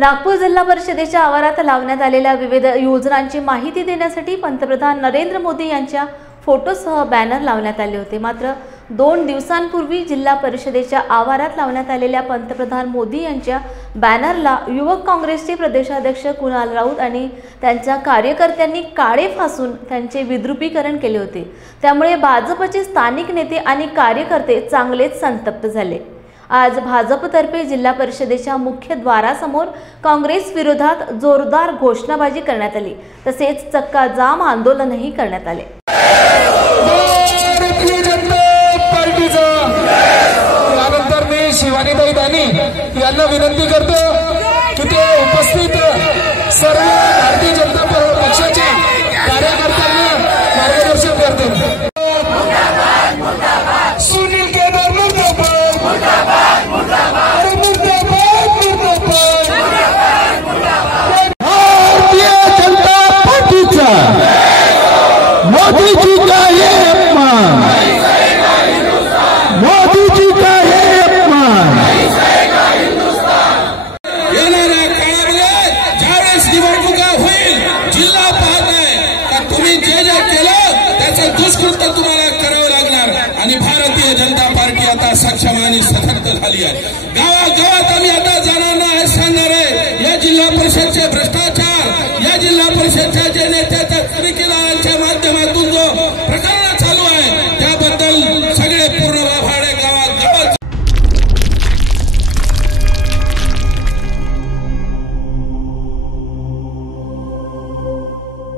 नागपूर जिल्हा परिषदेच्या आवारात लावण्यात आलेल्या विविध योजनांची माहिती देण्यासाठी पंतप्रधान नरेंद्र मोदी यांच्या फोटोसह बॅनर लावण्यात आले होते। मात्र 2 दिवसांपूर्वी जिल्हा परिषदेच्या आवारात लावण्यात आलेल्या पंतप्रधान मोदी यांच्या बॅनरला युवक काँग्रेसचे प्रदेशाध्यक्ष कुणाल राऊत आणि त्यांच्या कार्यकर्त्यांनी काळे फासून त्यांचे विद्रुपीकरण केले होते। त्यामुळे भाजपचे स्थानिक नेते आणि कार्यकर्ते चांगलेच संतप्त झाले। आज भाजपतर्फे जिल्हा परिषदेच्या मुख्य द्वारासमोर काँग्रेस विरोधात जोरदार घोषणाबाजी करण्यात आली, तसेच चक्का जाम आंदोलनही करण्यात आले। भारतीय जनता पार्टीचा यानंतर मी शिवानीताई दानी यांना विनंती करतो की ते उपस्थित सर्व भारतीय जनता पक्षाच्या कार्यकर्त्यांना मार्गदर्शन करतील। सुनील केदार मुर्दाबाद, मुर्दाबाद, मुर्दाबाद, मुर्दाबाद, मुर्दाबाद। भारतीय जनता पार्टीचा मोदी जी का ये अपमान, मोदी जी का ये अपमान। येणाऱ्या काळामध्ये ज्यावेळेस निवडणुका होईल, जिल्हा पाहताय का तुम्ही जे जे केलं त्याचं दुष्कृत्य तुम्हाला करावं लागणार। आणि भारतीय जनता पार्टी आता सक्षम आणि सशक्त झाली आहे। गावागावात आम्ही आता जाणार नाही सांगणार आहे। या जिल्हा परिषदचे भ्रष्टाचार, या जिल्हा परिषदच्या जे नेत्याच्या माध्यमातून